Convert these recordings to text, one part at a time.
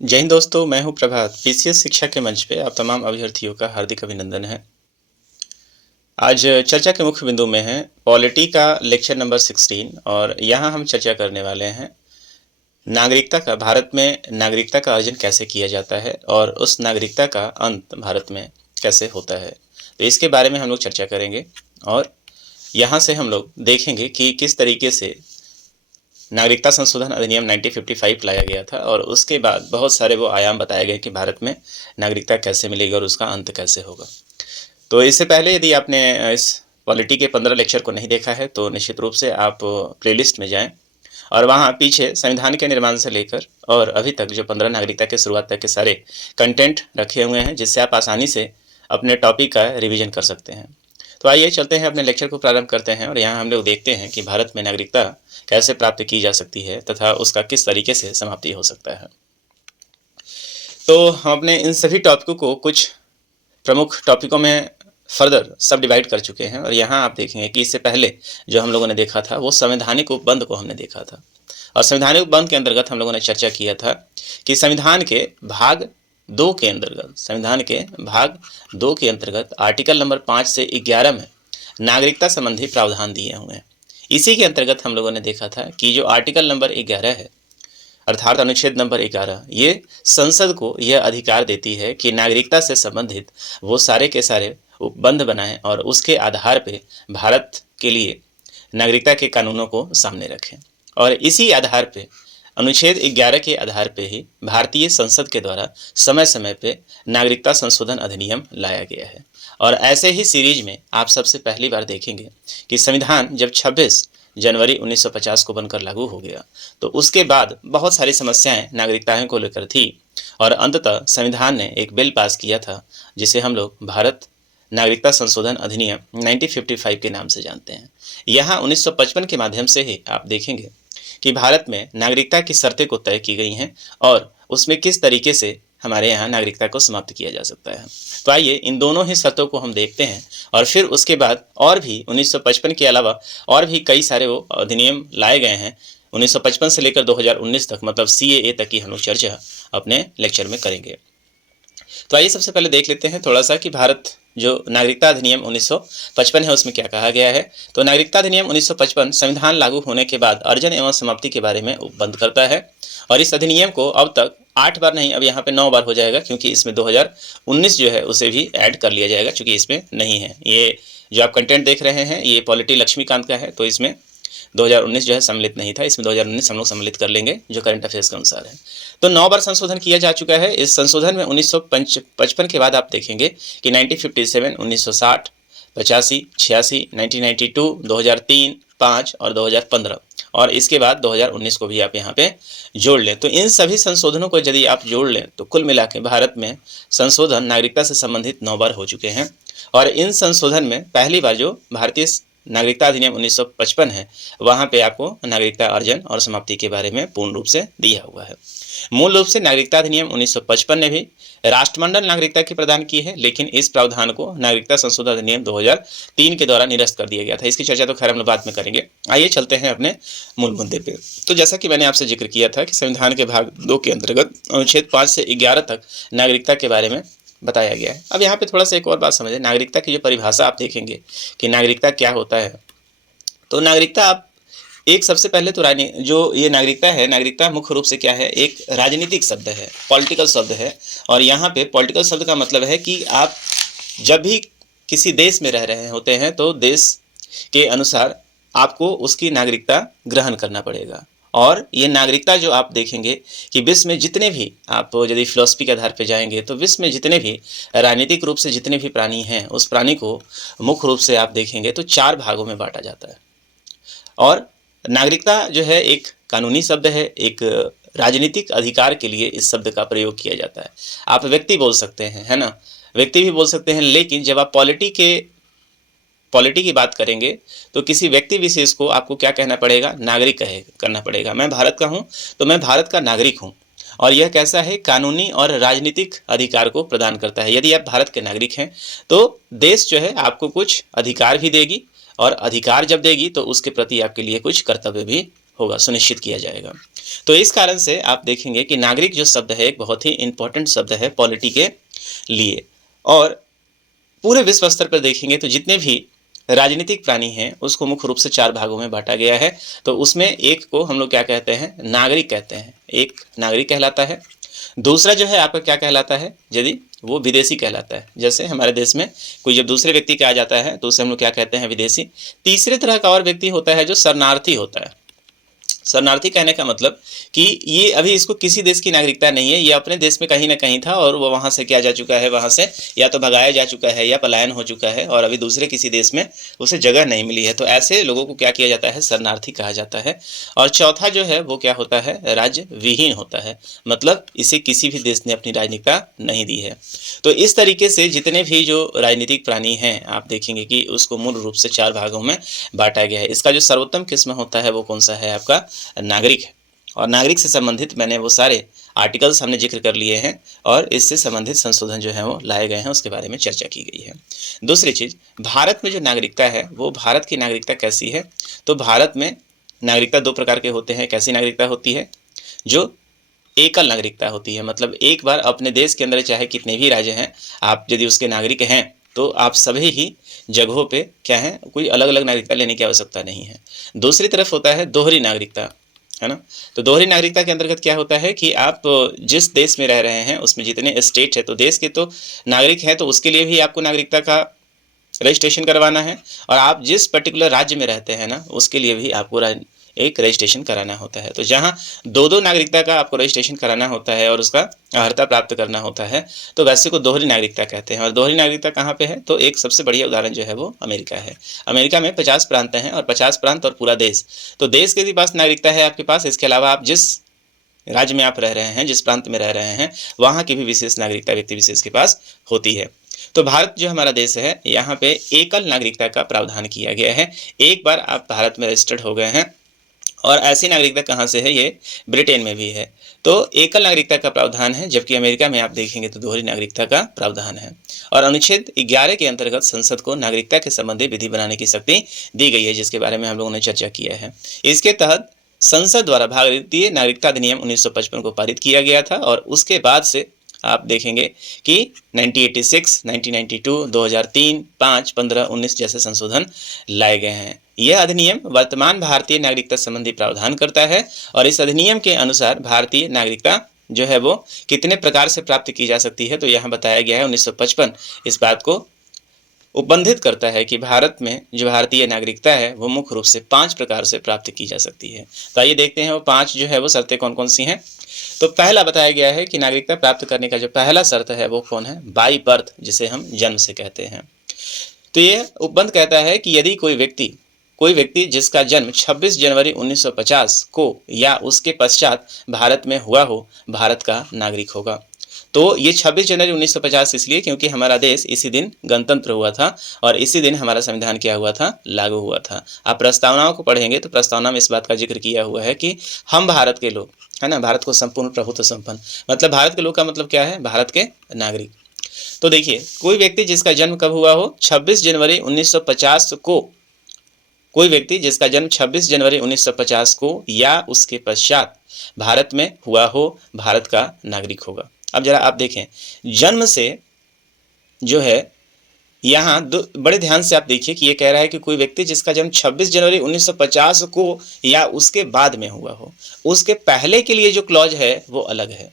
जय हिंद दोस्तों, मैं हूं प्रभात। पीसीएस शिक्षा के मंच पे आप तमाम अभ्यर्थियों का हार्दिक अभिनंदन है। आज चर्चा के मुख्य बिंदु में है पॉलिटी का लेक्चर नंबर 16 और यहाँ हम चर्चा करने वाले हैं नागरिकता का। भारत में नागरिकता का अर्जन कैसे किया जाता है और उस नागरिकता का अंत भारत में कैसे होता है, तो इसके बारे में हम लोग चर्चा करेंगे। और यहाँ से हम लोग देखेंगे कि किस तरीके से नागरिकता संशोधन अधिनियम 1955 लाया गया था और उसके बाद बहुत सारे वो आयाम बताए गए कि भारत में नागरिकता कैसे मिलेगी और उसका अंत कैसे होगा। तो इससे पहले यदि आपने इस पॉलिटी के 15 लेक्चर को नहीं देखा है तो निश्चित रूप से आप प्लेलिस्ट में जाएं और वहाँ पीछे संविधान के निर्माण से लेकर और अभी तक जो 15 नागरिकता के शुरुआत तक के सारे कंटेंट रखे हुए हैं, जिससे आप आसानी से अपने टॉपिक का रिवीजन कर सकते हैं। तो आइए चलते हैं, अपने लेक्चर को प्रारंभ करते हैं और यहाँ हम लोग देखते हैं कि भारत में नागरिकता कैसे प्राप्त की जा सकती है तथा उसका किस तरीके से समाप्ति हो सकता है। तो हम अपने इन सभी टॉपिकों को कुछ प्रमुख टॉपिकों में फर्दर सब डिवाइड कर चुके हैं और यहाँ आप देखेंगे कि इससे पहले जो हम लोगों ने देखा था वो संवैधानिक उपबंध को हमने देखा था। और संवैधानिक उपबंध के अंतर्गत हम लोगों ने चर्चा किया था कि संविधान के भाग 2 के अंतर्गत आर्टिकल नंबर 5 से 11 में नागरिकता संबंधी प्रावधान दिए हुए हैं। इसी के अंतर्गत हम लोगों ने देखा था कि जो आर्टिकल नंबर 11 है, अर्थात अनुच्छेद नंबर 11, ये संसद को यह अधिकार देती है कि नागरिकता से संबंधित वो सारे के सारे उपबंध बनाएं और उसके आधार पे भारत के लिए नागरिकता के कानूनों को सामने रखें। और इसी आधार पे अनुच्छेद 11 के आधार पे ही भारतीय संसद के द्वारा समय समय पे नागरिकता संशोधन अधिनियम लाया गया है। और ऐसे ही सीरीज में आप सबसे पहली बार देखेंगे कि संविधान जब 26 जनवरी 1950 को बनकर लागू हो गया तो उसके बाद बहुत सारी समस्याएं नागरिकताओं को लेकर थी और अंततः संविधान ने एक बिल पास किया था जिसे हम लोग भारत नागरिकता संशोधन अधिनियम 1955 के नाम से जानते हैं। यहाँ 1955 के माध्यम से ही आप देखेंगे कि भारत में नागरिकता की शर्तें को तय की गई हैं और उसमें किस तरीके से हमारे यहाँ नागरिकता को समाप्त किया जा सकता है। तो आइए इन दोनों ही शर्तों को हम देखते हैं और फिर उसके बाद और भी 1955 के अलावा और भी कई सारे वो अधिनियम लाए गए हैं 1955 से लेकर 2019 तक, मतलब CAA तक की हम लोग चर्चा अपने लेक्चर में करेंगे। तो आइए सबसे पहले देख लेते हैं थोड़ा सा कि भारत जो नागरिकता अधिनियम 1955 है उसमें क्या कहा गया है। तो नागरिकता अधिनियम 1955 संविधान लागू होने के बाद अर्जन एवं समाप्ति के बारे में उपबंध करता है और इस अधिनियम को अब तक 8 बार नहीं, अब यहाँ पे 9 बार हो जाएगा क्योंकि इसमें 2019 जो है उसे भी ऐड कर लिया जाएगा क्योंकि इसमें नहीं है। ये जो आप कंटेंट देख रहे हैं ये पॉलिटी लक्ष्मीकांत का है, तो इसमें 2019 जो है सम्मिलित नहीं था, इसमें 2019 हम लोग सम्मिलित कर लेंगे जो करंट अफेयर्स के अनुसार है। तो 9 बार संशोधन किया जा चुका है। इस संशोधन में 1955 के बाद आप देखेंगे कि 1957, 1960, 85, 86, 1992, 2003, 5 और 2015 और इसके बाद 2019 को भी आप यहाँ पे जोड़ लें। तो इन सभी संशोधनों को यदि आप जोड़ लें तो कुल मिला के भारत में संशोधन नागरिकता से संबंधित 9 बार हो चुके हैं। और इन संशोधन में पहली बार जो भारतीय नागरिकता अधिनियम 1955 है वहाँ पे आपको नागरिकता अर्जन और समाप्ति के बारे में पूर्ण रूप से दिया हुआ है। मूल रूप से नागरिकता अधिनियम 1955 ने भी राष्ट्रमंडल नागरिकता की प्रदान की है, लेकिन इस प्रावधान को नागरिकता संशोधन अधिनियम 2003 के द्वारा निरस्त कर दिया गया था। इसकी चर्चा तो खैर हम लोग बाद में करेंगे। आइए चलते हैं अपने मूल मुद्दे पे। तो जैसा कि मैंने आपसे जिक्र किया था कि संविधान के भाग 2 के अंतर्गत अनुच्छेद 5 से 11 तक नागरिकता के बारे में बताया गया है। अब यहाँ पे थोड़ा सा एक और बात समझें, नागरिकता की जो परिभाषा आप देखेंगे कि नागरिकता क्या होता है। तो नागरिकता आप एक सबसे पहले तो जो ये नागरिकता है, नागरिकता मुख्य रूप से क्या है, एक राजनीतिक शब्द है, पॉलिटिकल शब्द है। और यहाँ पे पॉलिटिकल शब्द का मतलब है कि आप जब भी किसी देश में रह रहे होते हैं तो देश के अनुसार आपको उसकी नागरिकता ग्रहण करना पड़ेगा। और ये नागरिकता जो आप देखेंगे कि विश्व में जितने भी आप यदि फिलॉसफी के आधार पर जाएंगे तो विश्व में जितने भी राजनीतिक रूप से जितने भी प्राणी हैं उस प्राणी को मुख्य रूप से आप देखेंगे तो 4 भागों में बांटा जाता है। और नागरिकता जो है एक कानूनी शब्द है, एक राजनीतिक अधिकार के लिए इस शब्द का प्रयोग किया जाता है। आप व्यक्ति बोल सकते हैं, है ना, व्यक्ति भी बोल सकते हैं, लेकिन जब आप पॉलिटी की बात करेंगे तो किसी व्यक्ति विशेष को आपको क्या कहना पड़ेगा, नागरिक करना पड़ेगा। मैं भारत का हूँ तो मैं भारत का नागरिक हूँ। और यह कैसा है, कानूनी और राजनीतिक अधिकार को प्रदान करता है। यदि आप भारत के नागरिक हैं तो देश जो है आपको कुछ अधिकार भी देगी और अधिकार जब देगी तो उसके प्रति आपके लिए कुछ कर्तव्य भी होगा, सुनिश्चित किया जाएगा। तो इस कारण से आप देखेंगे कि नागरिक जो शब्द है एक बहुत ही इंपॉर्टेंट शब्द है पॉलिटी के लिए। और पूरे विश्व स्तर पर देखेंगे तो जितने भी राजनीतिक प्राणी हैं उसको मुख्य रूप से 4 भागों में बांटा गया है। तो उसमें एक को हम लोग क्या कहते हैं, नागरिक कहते हैं, एक नागरिक कहलाता है। दूसरा जो है आपका क्या कहलाता है, यदि वो विदेशी कहलाता है। जैसे हमारे देश में कोई जब दूसरे व्यक्ति का आ जाता है तो उसे हम लोग क्या कहते हैं, विदेशी। तीसरे तरह का और व्यक्ति होता है जो शरणार्थी होता है। शरणार्थी कहने का मतलब कि ये अभी इसको किसी देश की नागरिकता नहीं है, ये अपने देश में कहीं ना कहीं था और वो वहाँ से क्या जा चुका है, वहाँ से या तो भगाया जा चुका है या पलायन हो चुका है और अभी दूसरे किसी देश में उसे जगह नहीं मिली है। तो ऐसे लोगों को क्या किया जाता है, शरणार्थी कहा जाता है। और चौथा जो है वो क्या होता है, राज्य विहीन होता है, मतलब इसे किसी भी देश ने अपनी राजनीतिकता नहीं दी है। तो इस तरीके से जितने भी जो राजनीतिक प्राणी हैं आप देखेंगे कि उसको मूल रूप से 4 भागों में बांटा गया है। इसका जो सर्वोत्तम किस्म होता है वो कौन सा है, आपका नागरिक है। और नागरिक से संबंधित मैंने वो सारे आर्टिकल्स हमने जिक्र कर लिए हैं और इससे संबंधित संशोधन जो है वो लाए गए हैं, उसके बारे में चर्चा की गई है। दूसरी चीज़, भारत में जो नागरिकता है वो भारत की नागरिकता कैसी है, तो भारत में नागरिकता 2 प्रकार के होते हैं। कैसी नागरिकता होती है, जो एकल नागरिकता होती है, मतलब एक बार अपने देश के अंदर चाहे कितने भी राज्य हैं, आप यदि उसके नागरिक हैं तो आप सभी ही जगहों पे क्या है, कोई अलग अलग नागरिकता लेने की आवश्यकता नहीं है। दूसरी तरफ होता है दोहरी नागरिकता, है ना। तो दोहरी नागरिकता के अंतर्गत क्या होता है कि आप जिस देश में रह रहे हैं उसमें जितने स्टेट है, तो देश के तो नागरिक हैं तो उसके लिए भी आपको नागरिकता का रजिस्ट्रेशन करवाना है, और आप जिस पर्टिकुलर राज्य में रहते हैं ना उसके लिए भी आपको एक रजिस्ट्रेशन कराना होता है। तो जहाँ 2 नागरिकता का आपको रजिस्ट्रेशन कराना होता है और उसका अर्हता प्राप्त करना होता है, तो वैसे को दोहरी नागरिकता कहते हैं। और दोहरी नागरिकता कहाँ पे है, तो एक सबसे बढ़िया उदाहरण जो है वो अमेरिका है। अमेरिका में 50 प्रांत हैं और 50 प्रांत और पूरा देश। तो देश के भी पास नागरिकता है आपके पास, इसके अलावा आप जिस राज्य में आप रह रहे हैं, जिस प्रांत में रह रहे हैं, वहाँ की भी विशेष नागरिकता व्यक्ति विशेष के पास होती है। तो भारत जो हमारा देश है, यहाँ पे एकल नागरिकता का प्रावधान किया गया है। एक बार आप भारत में रजिस्टर्ड हो गए हैं, और ऐसी नागरिकता कहाँ से है, ये ब्रिटेन में भी है। तो एकल नागरिकता का प्रावधान है, जबकि अमेरिका में आप देखेंगे तो दोहरी नागरिकता का प्रावधान है। और अनुच्छेद 11 के अंतर्गत संसद को नागरिकता के संबंधी विधि बनाने की शक्ति दी गई है, जिसके बारे में हम लोगों ने चर्चा किया है। इसके तहत संसद द्वारा भारतीय नागरिकता अधिनियम 1955 को पारित किया गया था, और उसके बाद से आप देखेंगे कि 1986, 1992, 2003, 5, 15, 19 जैसे संशोधन लाए गए हैं। यह अधिनियम वर्तमान भारतीय नागरिकता संबंधी प्रावधान करता है, और इस अधिनियम के अनुसार भारतीय नागरिकता जो है वो कितने प्रकार से प्राप्त की जा सकती है, तो यहाँ बताया गया है 1955 इस बात को उपबंधित करता है कि भारत में जो भारतीय नागरिकता है वो मुख्य रूप से 5 प्रकार से प्राप्त की जा सकती है। तो आइए देखते हैं वो 5 जो है वो शर्तें कौन कौन सी हैं। तो पहला बताया गया है कि नागरिकता प्राप्त करने का जो पहला शर्त है वो कौन है, बाई बर्थ, जिसे हम जन्म से कहते हैं। तो ये उपबंध कहता है कि यदि कोई व्यक्ति जिसका जन्म 26 जनवरी 1950 को या उसके पश्चात भारत में हुआ हो, भारत का नागरिक होगा। तो ये 26 जनवरी 1950 इसलिए क्योंकि हमारा देश इसी दिन गणतंत्र हुआ था और इसी दिन हमारा संविधान क्या हुआ था, लागू हुआ था। आप प्रस्तावनाओं को पढ़ेंगे तो प्रस्तावना में इस बात का जिक्र किया हुआ है कि हम भारत के लोग, है ना, भारत को संपूर्ण प्रभुत्व संपन्न, मतलब भारत के लोग का मतलब क्या है, भारत के नागरिक। तो देखिए, कोई व्यक्ति जिसका जन्म कब हुआ हो, 26 जनवरी 1950 को, कोई व्यक्ति जिसका जन्म 26 जनवरी 1950 को या उसके पश्चात भारत में हुआ हो, भारत का नागरिक होगा। अब जरा आप देखें, जन्म से जो है यहाँ बड़े ध्यान से आप देखिए कि ये कह रहा है कि कोई व्यक्ति जिसका जन्म 26 जनवरी 1950 को या उसके बाद में हुआ हो, उसके पहले के लिए जो क्लॉज है वो अलग है।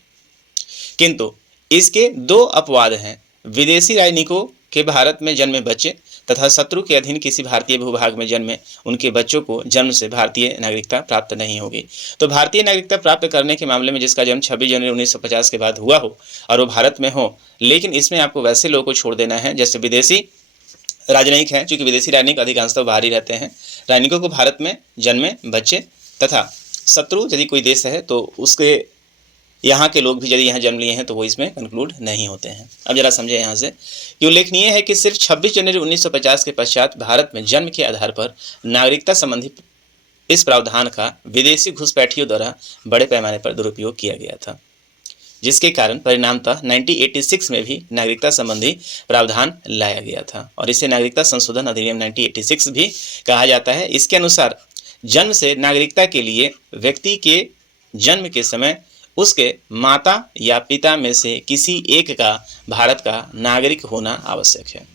किंतु इसके 2 अपवाद हैं, विदेशी राजनयिकों के भारत में जन्मे बच्चे तथा शत्रु के अधीन किसी भारतीय भूभाग में जन्मे उनके बच्चों को जन्म से भारतीय नागरिकता प्राप्त नहीं होगी। तो भारतीय नागरिकता प्राप्त करने के मामले में जिसका जन्म 26 जनवरी 1950 के बाद हुआ हो और वो भारत में हो, लेकिन इसमें आपको वैसे लोगों को छोड़ देना है जैसे विदेशी राजनयिक हैं, चूँकि विदेशी राजनयिक अधिकांशतः बाहर ही रहते हैं। राजनयिकों को भारत में जन्मे बच्चे तथा शत्रु यदि कोई देश है तो उसके यहाँ के लोग भी यदि यहाँ जन्म लिए हैं तो वो इसमें कंक्लूड नहीं होते हैं। अब जरा समझे यहाँ से कि उल्लेखनीय है कि सिर्फ 26 जनवरी 1950 के पश्चात भारत में जन्म के आधार पर नागरिकता संबंधी इस प्रावधान का विदेशी घुसपैठियों द्वारा बड़े पैमाने पर दुरुपयोग किया गया था, जिसके कारण परिणामतः 1986 में भी नागरिकता संबंधी प्रावधान लाया गया था और इसे नागरिकता संशोधन अधिनियम 1986 भी कहा जाता है। इसके अनुसार जन्म से नागरिकता के लिए व्यक्ति के जन्म के समय उसके माता या पिता में से किसी एक का भारत का नागरिक होना आवश्यक है।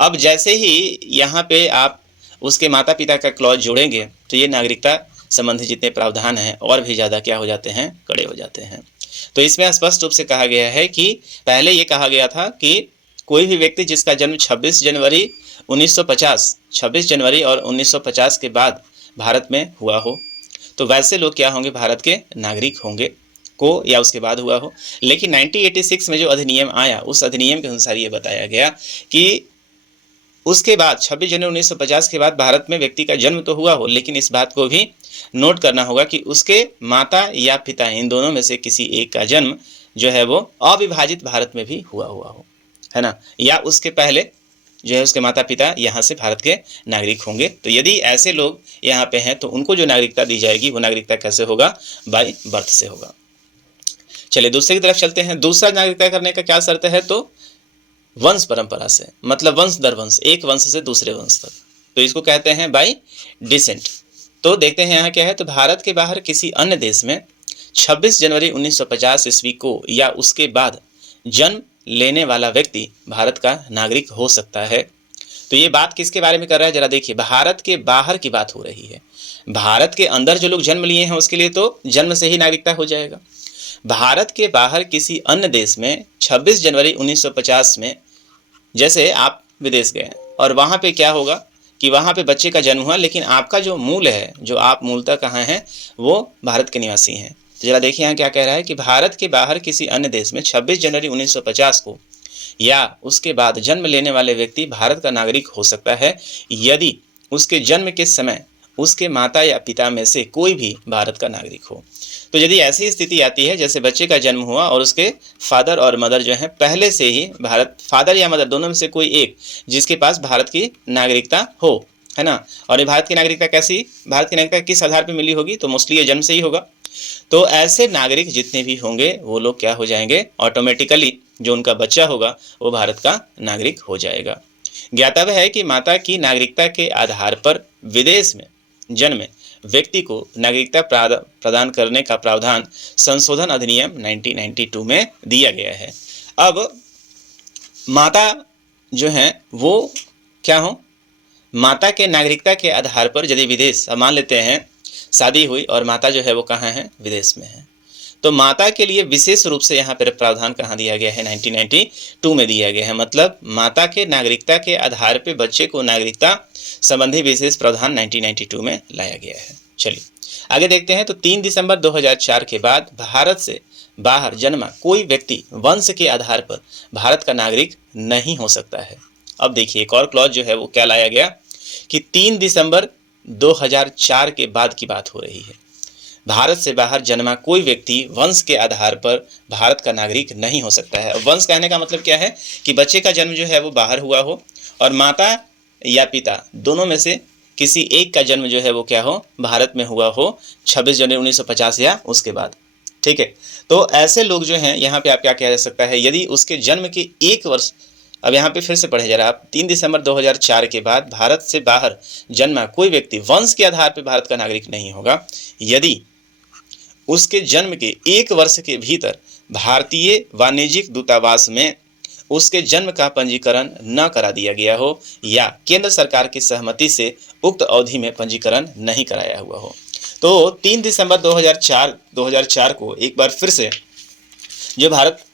अब जैसे ही यहाँ पे आप उसके माता पिता का क्लॉज जोड़ेंगे तो ये नागरिकता संबंधी जितने प्रावधान हैं और भी ज़्यादा क्या हो जाते हैं, कड़े हो जाते हैं। तो इसमें स्पष्ट रूप से कहा गया है कि पहले ये कहा गया था कि कोई भी व्यक्ति जिसका जन्म 26 जनवरी 1950, 26 जनवरी और 1950 के बाद भारत में हुआ हो तो वैसे लोग क्या होंगे, भारत के नागरिक होंगे को, या उसके बाद हुआ हो। लेकिन 1986 में जो अधिनियम आया उस अधिनियम के अनुसार ये बताया गया कि उसके बाद 26 जनवरी 1950 के बाद भारत में व्यक्ति का जन्म तो हुआ हो, लेकिन इस बात को भी नोट करना होगा कि उसके माता या पिता इन दोनों में से किसी एक का जन्म जो है वो अविभाजित भारत में भी हुआ हो, है ना, या उसके पहले जो है उसके माता पिता यहाँ से भारत के नागरिक होंगे। तो यदि ऐसे लोग यहाँ पे हैं तो उनको जो नागरिकता दी जाएगी वो नागरिकता कैसे होगा, बाय बर्थ से होगा। चलिए दूसरे की तरफ चलते हैं। दूसरा नागरिकता करने का क्या शर्त है, तो वंश परंपरा से, मतलब वंश दर वंश, एक वंश से दूसरे वंश तक, तो इसको कहते हैं बाय डिसेंट। तो देखते हैं यहाँ क्या है, तो भारत के बाहर किसी अन्य देश में 26 जनवरी 1950 ईस्वी को या उसके बाद जन्म लेने वाला व्यक्ति भारत का नागरिक हो सकता है। तो ये बात किसके बारे में कर रहा है, जरा देखिए, भारत के बाहर की बात हो रही है। भारत के अंदर जो लोग जन्म लिए हैं उसके लिए तो जन्म से ही नागरिकता हो जाएगा। भारत के बाहर किसी अन्य देश में 26 जनवरी 1950 में जैसे आप विदेश गए और वहाँ पे क्या होगा कि वहाँ पे बच्चे का जन्म हुआ, लेकिन आपका जो मूल है, जो आप मूलतः कहाँ हैं, वो भारत के निवासी हैं। तो जरा देखिए यहाँ क्या कह रहा है कि भारत के बाहर किसी अन्य देश में 26 जनवरी 1950 को या उसके बाद जन्म लेने वाले व्यक्ति भारत का नागरिक हो सकता है यदि उसके जन्म के समय उसके माता या पिता में से कोई भी भारत का नागरिक हो। तो यदि ऐसी स्थिति आती है जैसे बच्चे का जन्म हुआ और उसके फादर और मदर जो है पहले से ही भारत, फादर या मदर दोनों में से कोई एक जिसके पास भारत की नागरिकता हो, है ना, और ये भारत की नागरिकता कैसी, भारत की नागरिकता किस आधार पर मिली होगी, तो मोस्टली ये जन्म से ही होगा। तो ऐसे नागरिक जितने भी होंगे वो लोग क्या हो जाएंगे, ऑटोमेटिकली जो उनका बच्चा होगा वो भारत का नागरिक हो जाएगा। ज्ञातव्य है कि माता की नागरिकता के आधार पर विदेश में जन्मे व्यक्ति को नागरिकता प्रदान करने का प्रावधान संशोधन अधिनियम 1992 में दिया गया है। अब माता जो है वो क्या हो, माता के नागरिकता के आधार पर यदि विदेश, मान लेते हैं शादी हुई और माता जो है वो कहाँ है, विदेश में है, तो माता के लिए विशेष रूप से यहाँ पर प्रावधान कहाँ दिया गया है, 1992 में दिया गया है। मतलब माता के नागरिकता के आधार पर बच्चे को नागरिकता संबंधी विशेष प्रावधान 1992 में लाया गया है। चलिए आगे देखते हैं। तो 3 दिसंबर 2004 के बाद भारत से बाहर जन्मा कोई व्यक्ति वंश के आधार पर भारत का नागरिक नहीं हो सकता है। अब देखिए एक और क्लॉज जो है वो क्या लाया गया कि 3 दिसंबर 2004 के बाद की बात हो रही है। भारत से बाहर जन्मा कोई व्यक्ति वंश के आधार पर भारत का नागरिक नहीं हो सकता है। वंश कहने का मतलब क्या है कि बच्चे का जन्म जो है वो बाहर हुआ हो और माता या पिता दोनों में से किसी एक का जन्म जो है वो क्या हो, भारत में हुआ हो 26 जनवरी 1950 या उसके बाद। ठीक है, तो ऐसे लोग जो हैं यहाँ पे आप क्या कह सकता है, यदि उसके जन्म के 1 वर्ष, अब यहाँ पे फिर से पढ़े जरा आप, 3 दिसंबर 2004 के बाद भारत से बाहर जन्मा कोई व्यक्ति वंश के आधार पर भारत का नागरिक नहीं होगा यदि उसके जन्म के 1 वर्ष के भीतर भारतीय वाणिज्यिक दूतावास में उसके जन्म का पंजीकरण न करा दिया गया हो या केंद्र सरकार की सहमति से उक्त अवधि में पंजीकरण नहीं कराया हुआ हो। तो 3 दिसंबर 2004 को एक बार फिर से जो भारत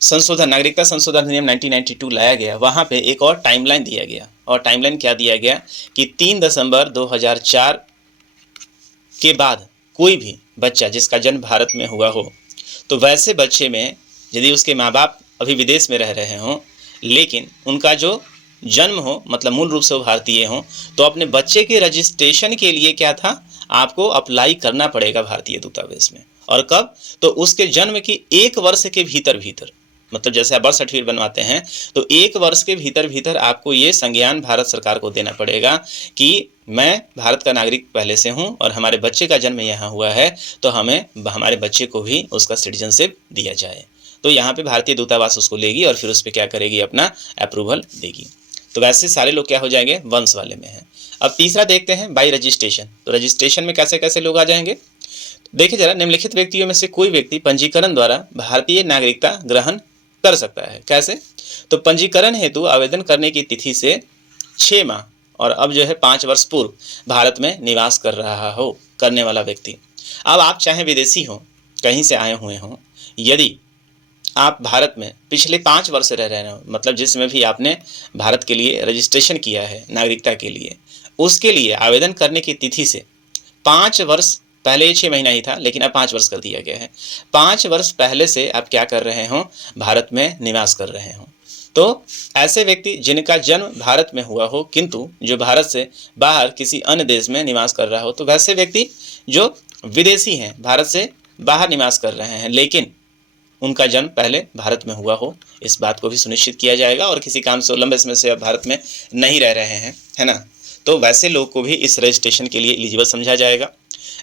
संशोधन, नागरिकता संशोधन अधिनियम 1992 लाया गया, वहाँ पे एक और टाइमलाइन दिया गया। और टाइमलाइन क्या दिया गया कि 3 दिसंबर 2004 के बाद कोई भी बच्चा जिसका जन्म भारत में हुआ हो, तो वैसे बच्चे में यदि उसके माँ बाप अभी विदेश में रह रहे हों लेकिन उनका जो जन्म हो, मतलब मूल रूप से वो भारतीय हों, तो अपने बच्चे के रजिस्ट्रेशन के लिए क्या था, आपको अप्लाई करना पड़ेगा भारतीय दूतावास में। और कब, तो उसके जन्म की 1 वर्ष के भीतर, मतलब जैसे आप बर्थ सर्टिफिकेट बनवाते हैं तो 1 वर्ष के भीतर आपको ये संज्ञान भारत सरकार को देना पड़ेगा कि मैं भारत का नागरिक पहले से हूँ और हमारे बच्चे का जन्म यहाँ हुआ है, तो हमें हमारे बच्चे को भी उसका सिटीजनशिप दिया जाए। तो यहाँ पे भारतीय दूतावास उसको लेगी और फिर उस पर क्या करेगी, अपना अप्रूवल देगी। तो वैसे सारे लोग क्या हो जाएंगे, वंश वाले में हैं। अब तीसरा देखते हैं बाई रजिस्ट्रेशन। तो रजिस्ट्रेशन में कैसे कैसे लोग आ जाएंगे। देखिए जरा, निम्नलिखित व्यक्तियों में से कोई व्यक्ति पंजीकरण द्वारा भारतीय नागरिकता ग्रहण कर सकता है। कैसे? तो पंजीकरण हेतु आवेदन करने की तिथि से 6 माह और अब जो है 5 वर्ष पूर्व भारत में निवास कर रहा हो करने वाला व्यक्ति। अब आप चाहे विदेशी हो, कहीं से आए हुए हों, यदि आप भारत में पिछले 5 वर्ष रह रहे हो, मतलब जिसमें भी आपने भारत के लिए रजिस्ट्रेशन किया है नागरिकता के लिए, उसके लिए आवेदन करने की तिथि से 5 वर्ष पहले, ये 6 महीना ही था लेकिन अब 5 वर्ष कर दिया गया है। 5 वर्ष पहले से आप क्या कर रहे हो? भारत में निवास कर रहे हो। तो ऐसे व्यक्ति जिनका जन्म भारत में हुआ हो किंतु जो भारत से बाहर किसी अन्य देश में निवास कर रहा हो, तो वैसे व्यक्ति जो विदेशी हैं, भारत से बाहर निवास कर रहे हैं लेकिन उनका जन्म पहले भारत में हुआ हो, इस बात को भी सुनिश्चित किया जाएगा। और किसी काम से लंबे समय से अब भारत में नहीं रह रहे हैं, है ना, तो वैसे लोग को भी इस रजिस्ट्रेशन के लिए एलिजिबल समझा जाएगा।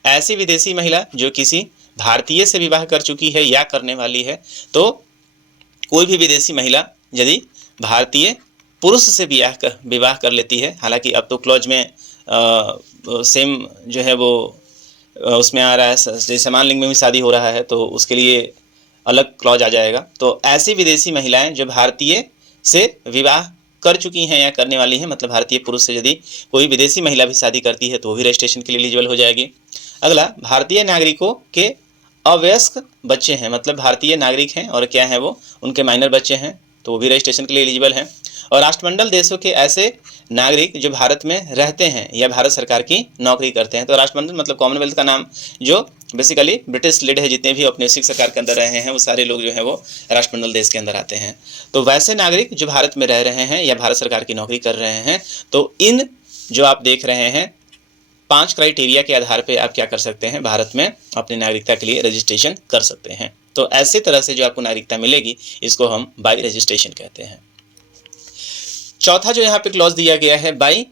ऐसी विदेशी महिला जो किसी भारतीय से विवाह कर चुकी है या करने वाली है, तो कोई भी विदेशी महिला यदि भारतीय पुरुष से विवाह कर लेती है, हालांकि अब तो क्लॉज में सेम जो है वो उसमें आ रहा है, जैसे समान लिंग में भी शादी हो रहा है तो उसके लिए अलग क्लॉज आ जाएगा। तो ऐसी विदेशी महिलाएं जो भारतीय से विवाह कर चुकी हैं या करने वाली हैं, मतलब भारतीय पुरुष से यदि कोई विदेशी महिला भी शादी करती है तो वो भी रजिस्ट्रेशन के लिए एलिजिबल हो जाएगी। अगला, भारतीय नागरिकों के अवयस्क बच्चे हैं, मतलब भारतीय नागरिक हैं और क्या है वो उनके माइनर बच्चे हैं, तो वो भी रजिस्ट्रेशन के लिए एलिजिबल हैं। और राष्ट्रमंडल देशों के ऐसे नागरिक जो भारत में रहते हैं या भारत सरकार की नौकरी करते हैं। तो राष्ट्रमंडल मतलब कॉमनवेल्थ का नाम, जो बेसिकली ब्रिटिश लिड है, जितने भी औपनिवेशिक सरकार के अंदर रहे हैं वो सारे लोग जो है वो राष्ट्रमंडल देश के अंदर आते हैं। तो वैसे नागरिक जो भारत में रह रहे हैं या भारत सरकार की नौकरी कर रहे हैं, तो इन जो आप देख रहे हैं 5 क्राइटेरिया के आधार पर आप क्या कर सकते हैं, भारत में अपनी नागरिकता के लिए रजिस्ट्रेशन कर सकते हैं। तो ऐसे तरह से जो आपको नागरिकता मिलेगी इसको हम बाई रजिस्ट्रेशन कहते हैं। चौथा जो यहाँ पे क्लॉज दिया गया है बाई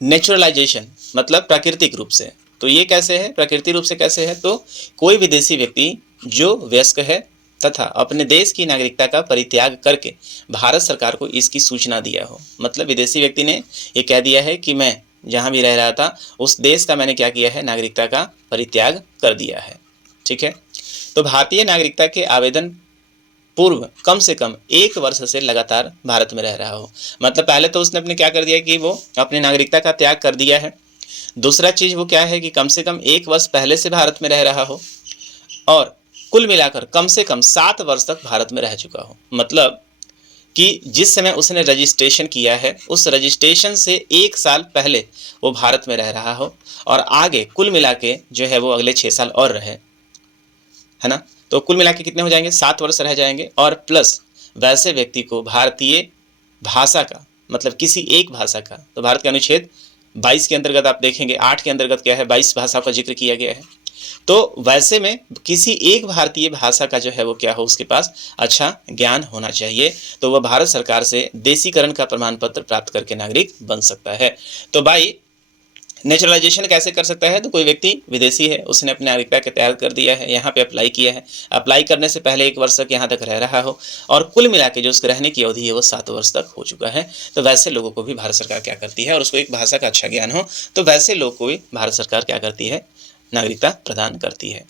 नेचुरलाइजेशन, मतलब प्राकृतिक रूप से। तो ये कैसे है, प्राकृतिक रूप से कैसे है? तो कोई विदेशी व्यक्ति जो वयस्क है तथा अपने देश की नागरिकता का परित्याग करके भारत सरकार को इसकी सूचना दिया हो, मतलब विदेशी व्यक्ति ने ये कह दिया है कि मैं जहाँ भी रह रहा था उस देश का मैंने क्या किया है, नागरिकता का परित्याग कर दिया है। ठीक है, तो भारतीय नागरिकता के आवेदन पूर्व कम से कम 1 वर्ष से लगातार भारत में रह रहा हो, मतलब पहले तो उसने अपने क्या कर दिया कि वो अपनी नागरिकता का त्याग कर दिया है। दूसरा चीज वो क्या है कि कम से कम 1 वर्ष पहले से भारत में रह रहा हो और कुल मिलाकर कम से कम 7 वर्ष तक भारत में रह चुका हो, मतलब कि जिस समय उसने रजिस्ट्रेशन किया है उस रजिस्ट्रेशन से 1 साल पहले वो भारत में रह रहा हो और आगे कुल मिला के जो है वो अगले 6 साल और रहे, है ना। तो कुल मिला के कितने हो जाएंगे, 7 वर्ष रह जाएंगे। और प्लस वैसे व्यक्ति को भारतीय भाषा का, मतलब किसी एक भाषा का, तो भारत के अनुच्छेद 22 के अंतर्गत आप देखेंगे 8 के अंतर्गत क्या है, 22 भाषाओं का जिक्र किया गया है। तो वैसे में किसी एक भारतीय भाषा का जो है वो क्या हो, उसके पास अच्छा ज्ञान होना चाहिए, तो वह भारत सरकार से देशीकरण का प्रमाण पत्र प्राप्त करके नागरिक बन सकता है। तो भाई नेचुरलाइजेशन कैसे कर सकता है, तो कोई व्यक्ति विदेशी है, उसने अपनी नागरिकता के त्याग कर दिया है, यहाँ पे अप्लाई किया है, अप्लाई करने से पहले 1 वर्ष तक यहाँ तक रह रहा हो और कुल मिला के जो उसके रहने की अवधि है वो 7 वर्ष तक हो चुका है, तो वैसे लोगों को भी भारत सरकार क्या करती है, और उसको एक भाषा का अच्छा ज्ञान हो, तो वैसे लोग को भी भारत सरकार क्या करती है, नागरिकता प्रदान करती है।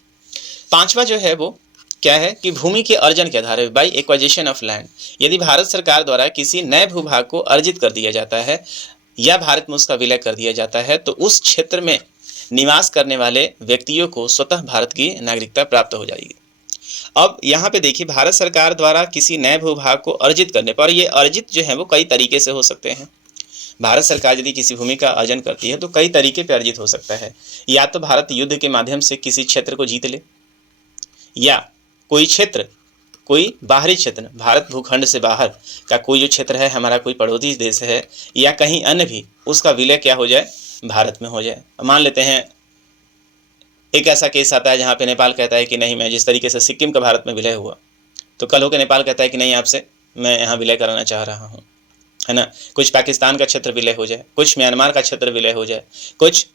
5वां जो है वो क्या है कि भूमि के अर्जन के आधार पर बाई एक्वाजिशन ऑफ लैंड, यदि भारत सरकार द्वारा किसी नए भूभाग को अर्जित कर दिया जाता है या भारत में उसका विलय कर दिया जाता है, तो उस क्षेत्र में निवास करने वाले व्यक्तियों को स्वतः भारत की नागरिकता प्राप्त हो जाएगी। अब यहाँ पे देखिए, भारत सरकार द्वारा किसी नए भूभाग को अर्जित करने पर, ये अर्जित जो है वो कई तरीके से हो सकते हैं। भारत सरकार यदि किसी भूमि का अर्जन करती है तो कई तरीके पर अर्जित हो सकता है, या तो भारत युद्ध के माध्यम से किसी क्षेत्र को जीत ले, या कोई क्षेत्र, कोई बाहरी क्षेत्र, भारत भूखंड से बाहर का कोई जो क्षेत्र है, हमारा कोई पड़ोसी देश है या कहीं अन्य भी, उसका विलय क्या हो जाए, भारत में हो जाए। मान लेते हैं एक ऐसा केस आता है जहाँ पे नेपाल कहता है कि नहीं, मैं जिस तरीके से सिक्किम का भारत में विलय हुआ, तो कल होकर नेपाल कहता है कि नहीं, आपसे मैं यहाँ विलय कराना चाह रहा हूँ, है ना। कुछ पाकिस्तान का क्षेत्र विलय हो जाए, कुछ म्यांमार का क्षेत्र विलय हो जाए, कुछ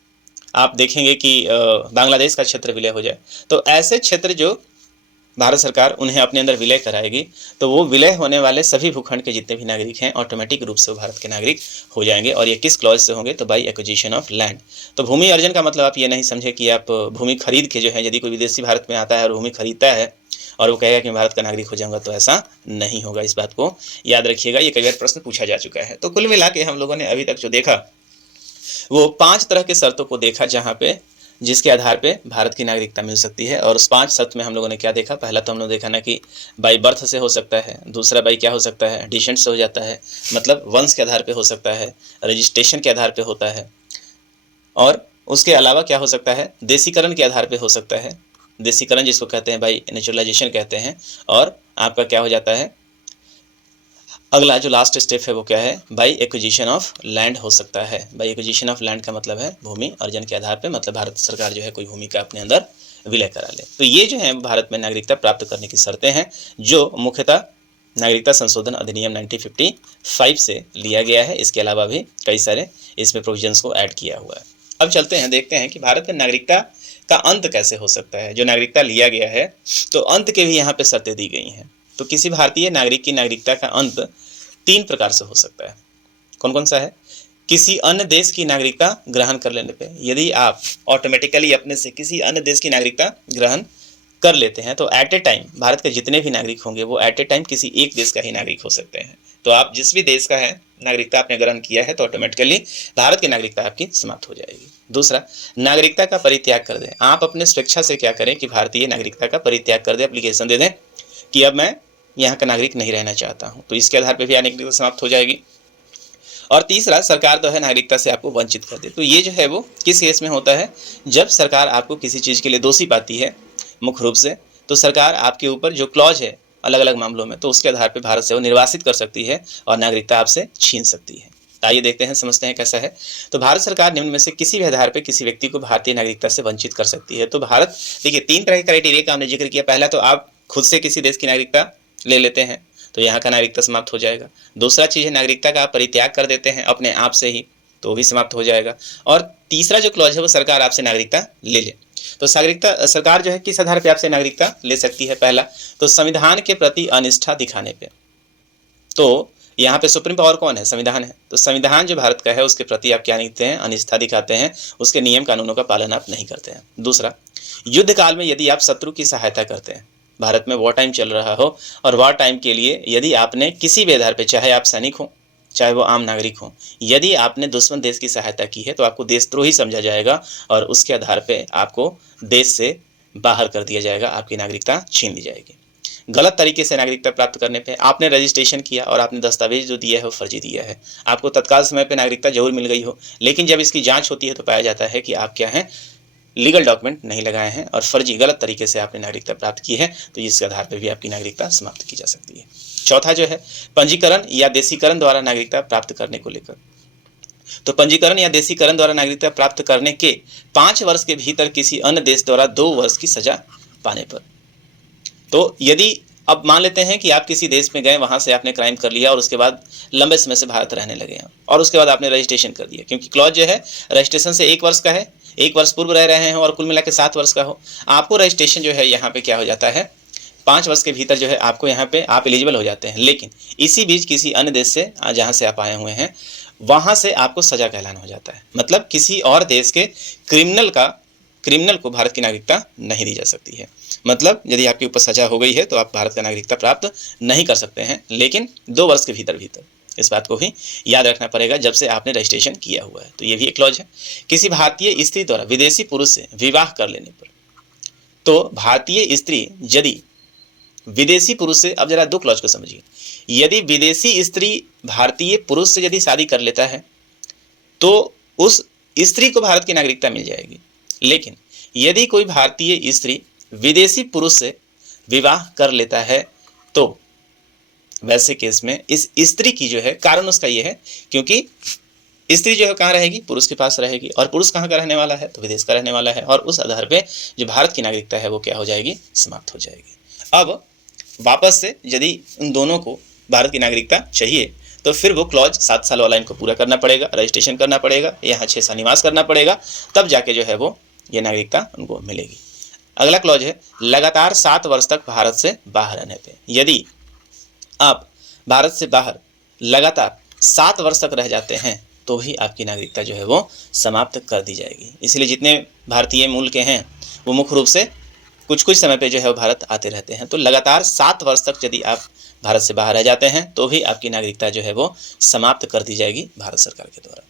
आप देखेंगे कि बांग्लादेश का क्षेत्र विलय हो जाए। तो ऐसे क्षेत्र जो भारत सरकार उन्हें अपने अंदर विलय कराएगी तो वो विलय होने वाले सभी भूखंड के जितने भी नागरिक हैं ऑटोमेटिक रूप से वो भारत के नागरिक हो जाएंगे। और ये किस क्लॉज से होंगे? तो बाई एक्विजिशन ऑफ लैंड। तो भूमि अर्जन का मतलब आप ये नहीं समझे कि आप भूमि खरीद के जो है, यदि कोई विदेशी भारत में आता है और भूमि खरीदता है और वो कहेगा कि मैं भारत का नागरिक हो जाऊंगा, तो ऐसा नहीं होगा। इस बात को याद रखिएगा, ये कई बार प्रश्न पूछा जा चुका है। तो कुल मिला के हम लोगों ने अभी तक जो देखा वो 5 तरह के शर्तों को देखा, जहाँ पे जिसके आधार पे भारत की नागरिकता मिल सकती है। और उस 5 शर्त में हम लोगों ने क्या देखा? पहला तो हम लोग देखा ना कि बाई बर्थ से हो सकता है, दूसरा बाई क्या हो सकता है? डिसेंट से हो जाता है, मतलब वंश के आधार पे हो सकता है, रजिस्ट्रेशन के आधार पे होता है, और उसके अलावा क्या हो सकता है? देशीकरण के आधार पे हो सकता है, देशीकरण जिसको कहते हैं बाई नेचुरलाइजेशन कहते हैं। और आपका क्या हो जाता है? अगला जो लास्ट स्टेप है वो क्या है? बाई एक्विजिशन ऑफ लैंड हो सकता है। बाई एक्विजिशन ऑफ लैंड का मतलब है भूमि अर्जन के आधार पे, मतलब भारत सरकार जो है कोई भूमि का अपने अंदर विलय करा ले। तो ये जो है भारत में नागरिकता प्राप्त करने की शर्तें हैं, जो मुख्यतः नागरिकता संशोधन अधिनियम 1955 से लिया गया है। इसके अलावा भी कई सारे इसमें प्रोविजंस को ऐड किया हुआ है। अब चलते हैं, देखते हैं कि भारत में नागरिकता का अंत कैसे हो सकता है। जो नागरिकता लिया गया है तो अंत के भी यहाँ पे शर्तें दी गई हैं। तो किसी भारतीय नागरिक की नागरिकता का अंत 3 प्रकार से हो सकता है। कौन कौन सा है? किसी अन्य देश की नागरिकता ग्रहण कर लेने पे, यदि आप ऑटोमेटिकली अपने से किसी अन्य देश की नागरिकता ग्रहण कर लेते हैं तो एट ए टाइम भारत के जितने भी नागरिक होंगे वो एट ए टाइम किसी एक देश का ही नागरिक हो सकते हैं। तो आप जिस भी देश का है नागरिकता आपने ग्रहण किया है तो ऑटोमेटिकली भारत की नागरिकता आपकी समाप्त हो जाएगी। दूसरा, नागरिकता का परित्याग कर दें। आप अपने स्वेच्छा से क्या करें कि भारतीय नागरिकता का परित्याग कर दें, एप्लीकेशन दे दें कि अब मैं यहाँ का नागरिक नहीं रहना चाहता हूँ, तो इसके आधार पर भी नागरिकता समाप्त हो जाएगी। और तीसरा, सरकार जो है नागरिकता से आपको वंचित कर दे। तो ये जो है वो किस केस में होता है? जब सरकार आपको किसी चीज़ के लिए दोषी पाती है मुख्य रूप से, तो सरकार आपके ऊपर जो क्लॉज है अलग अलग मामलों में, तो उसके आधार पर भारत से वो निर्वासित कर सकती है और नागरिकता आपसे छीन सकती है। आइए देखते हैं, समझते हैं कैसा है। तो भारत सरकार निम्न में से किसी भी आधार पर किसी व्यक्ति को भारतीय नागरिकता से वंचित कर सकती है। तो भारत, देखिए 3 तरह के क्राइटेरिया का हमने जिक्र किया। पहला तो आप खुद से किसी देश की नागरिकता ले लेते हैं तो यहाँ का नागरिकता समाप्त हो जाएगा। दूसरा चीज़ है नागरिकता का आप परित्याग कर देते हैं अपने आप से ही, तो वो भी समाप्त हो जाएगा। और तीसरा जो क्लॉज है वो सरकार आपसे नागरिकता ले ले। तो सरकार जो है किस आधार पे आपसे नागरिकता ले सकती है? पहला तो संविधान के प्रति अनिष्ठा दिखाने पे। तो यहाँ पे सुप्रीम पावर कौन है? संविधान है। तो संविधान जो भारत का है उसके प्रति आप क्या करते हैं? अनिष्ठा दिखाते हैं, उसके नियम कानूनों का पालन आप नहीं करते हैं। दूसरा, युद्ध काल में यदि आप शत्रु की सहायता करते हैं, भारत में वॉर टाइम चल रहा हो और वॉर टाइम के लिए यदि आपने किसी भी आधार पे, चाहे आप सैनिक हो चाहे वो आम नागरिक हो, यदि आपने दुश्मन देश की सहायता की है तो आपको देशद्रोही समझा जाएगा और उसके आधार पे आपको देश से बाहर कर दिया जाएगा, आपकी नागरिकता छीन ली जाएगी। गलत तरीके से नागरिकता प्राप्त करने पे आपने रजिस्ट्रेशन किया और आपने दस्तावेज जो दिया है वो फर्जी दिया है, आपको तत्काल समय पे नागरिकता जरूर मिल गई हो, लेकिन जब इसकी जाँच होती है तो पाया जाता है कि आप क्या हैं, लीगल डॉक्यूमेंट नहीं लगाए हैं और फर्जी गलत तरीके से आपने नागरिकता प्राप्त की है, तो इसके आधार पर भी आपकी नागरिकता समाप्त की जा सकती है। चौथा जो है पंजीकरण या देशीकरण द्वारा नागरिकता प्राप्त करने को लेकर। तो पंजीकरण या देशीकरण द्वारा नागरिकता प्राप्त करने के 5 वर्ष के भीतर किसी अन्य देश द्वारा 2 वर्ष की सजा पाने पर। तो यदि अब मान लेते हैं कि आप किसी देश में गए, वहां से आपने क्राइम कर लिया और उसके बाद लंबे समय से भारत रहने लगे हैं और उसके बाद आपने रजिस्ट्रेशन कर दिया, क्योंकि क्लॉज जो है रजिस्ट्रेशन से 1 वर्ष का है, 1 वर्ष पूर्व रह रहे हैं और कुल मिला के 7 वर्ष का हो, आपको रजिस्ट्रेशन जो है यहाँ पे क्या हो जाता है, 5 वर्ष के भीतर जो है आपको यहाँ पे आप एलिजिबल हो जाते हैं। लेकिन इसी बीच किसी अन्य देश से जहाँ से आप आए हुए हैं वहाँ से आपको सजा का ऐलान हो जाता है, मतलब किसी और देश के क्रिमिनल को भारत की नागरिकता नहीं दी जा सकती है। मतलब यदि आपके ऊपर सजा हो गई है तो आप भारत का नागरिकता प्राप्त नहीं कर सकते हैं, लेकिन 2 वर्ष के भीतर इस बात को ही याद रखना पड़ेगा जब से आपने रजिस्ट्रेशन किया हुआ है। तो ये भी एक क्लॉज है। किसी भारतीय स्त्री द्वारा विदेशी पुरुष से विवाह कर लेने पर, तो भारतीय स्त्री यदि विदेशी पुरुष से, अब जरा 2 क्लॉज को समझिए, यदि विदेशी स्त्री भारतीय पुरुष से यदि शादी कर लेता है तो उस स्त्री को भारत की नागरिकता मिल जाएगी। लेकिन यदि कोई भारतीय स्त्री विदेशी पुरुष से विवाह कर लेता है तो वैसे केस में इस स्त्री की जो है, कारण उसका ये है क्योंकि स्त्री जो है कहाँ रहेगी, पुरुष के पास रहेगी, और पुरुष कहाँ का रहने वाला है, तो विदेश का रहने वाला है, और उस आधार पे जो भारत की नागरिकता है वो क्या हो जाएगी, समाप्त हो जाएगी। अब वापस से यदि उन दोनों को भारत की नागरिकता चाहिए तो फिर वो क्लॉज 7 साल वाला इनको पूरा करना पड़ेगा, रजिस्ट्रेशन करना पड़ेगा, यहाँ 6 साल निवास करना पड़ेगा, तब जाके जो है वो ये नागरिकता उनको मिलेगी। अगला क्लॉज है लगातार 7 वर्ष तक भारत से बाहर रहने पे। यदि आप भारत से बाहर लगातार 7 वर्ष तक रह जाते हैं तो भी आपकी नागरिकता जो है वो समाप्त कर दी जाएगी। इसलिए जितने भारतीय मूल के हैं वो मुख्य रूप से कुछ कुछ समय पे जो है वो भारत आते रहते हैं। तो लगातार 7 वर्ष तक यदि आप भारत से बाहर रह जाते हैं तो भी आपकी नागरिकता जो है वो समाप्त कर दी जाएगी भारत सरकार के द्वारा।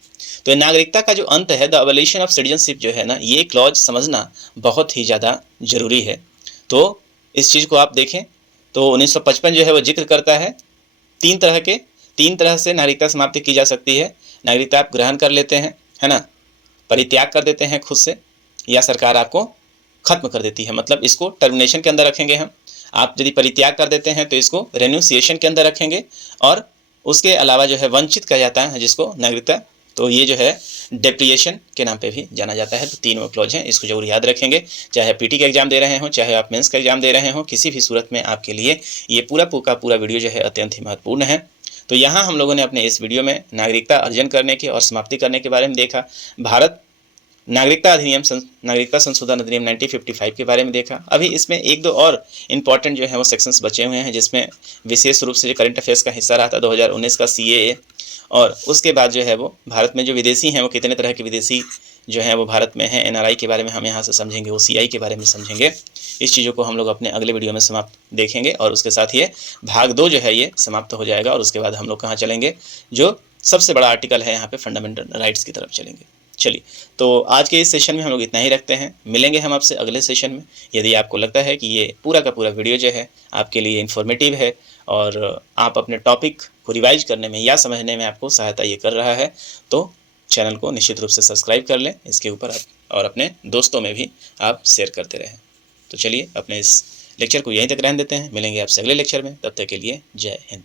तो ये नागरिकता का जो अंत है, द अबॉलिशन ऑफ सिटीजनशिप जो है ना, ये क्लॉज समझना बहुत ही ज़्यादा जरूरी है। तो इस चीज़ को आप देखें तो 1955 जो है वो जिक्र करता है तीन तरह से नागरिकता समाप्ति की जा सकती है। नागरिकता आप ग्रहण कर लेते हैं, है ना, परित्याग कर देते हैं खुद से, या सरकार आपको खत्म कर देती है। मतलब इसको टर्मिनेशन के अंदर रखेंगे हम। आप यदि परित्याग कर देते हैं तो इसको रेन्यूसिएशन के अंदर रखेंगे, और उसके अलावा जो है वंचित किया जाता है जिसको नागरिकता, तो ये जो है डेप्रिएशन के नाम पे भी जाना जाता है। तो 3 क्लॉज हैं, इसको जरूर याद रखेंगे। चाहे पीटी का एग्जाम दे रहे हो, चाहे आप मेंस का एग्जाम दे रहे हो, किसी भी सूरत में आपके लिए ये पूरा वीडियो जो है अत्यंत ही महत्वपूर्ण है। तो यहाँ हम लोगों ने अपने इस वीडियो में नागरिकता अर्जन करने के और समाप्ति करने के बारे में देखा। भारत नागरिकता संशोधन अधिनियम 1955 के बारे में देखा। अभी इसमें 1-2 और इम्पॉर्टेंट जो है वो सेक्शंस बचे हुए हैं, जिसमें विशेष रूप से जो करंट अफेयर्स का हिस्सा रहा था 2019 का CAA, और उसके बाद जो है वो भारत में जो विदेशी हैं वो कितने तरह के विदेशी जो हैं वो भारत में हैं, NRI के बारे में हम यहाँ से समझेंगे, OCI के बारे में समझेंगे। इस चीज़ों को हम लोग अपने अगले वीडियो में समाप्त देखेंगे, और उसके साथ ये भाग 2 जो है ये समाप्त हो जाएगा। और उसके बाद हम लोग कहाँ चलेंगे, जो सबसे बड़ा आर्टिकल है यहाँ पे फंडामेंटल राइट्स की तरफ चलेंगे। चलिए, तो आज के इस सेशन में हम लोग इतना ही रखते हैं। मिलेंगे हम आपसे अगले सेशन में। यदि आपको लगता है कि ये पूरा का पूरा वीडियो जो है आपके लिए इन्फॉर्मेटिव है और आप अपने टॉपिक को रिवाइज करने में या समझने में आपको सहायता ये कर रहा है, तो चैनल को निश्चित रूप से सब्सक्राइब कर लें इसके ऊपर आप, और अपने दोस्तों में भी आप शेयर करते रहें। तो चलिए, अपने इस लेक्चर को यहीं तक रहने देते हैं। मिलेंगे आपसे अगले लेक्चर में, तब तक के लिए जय हिंद।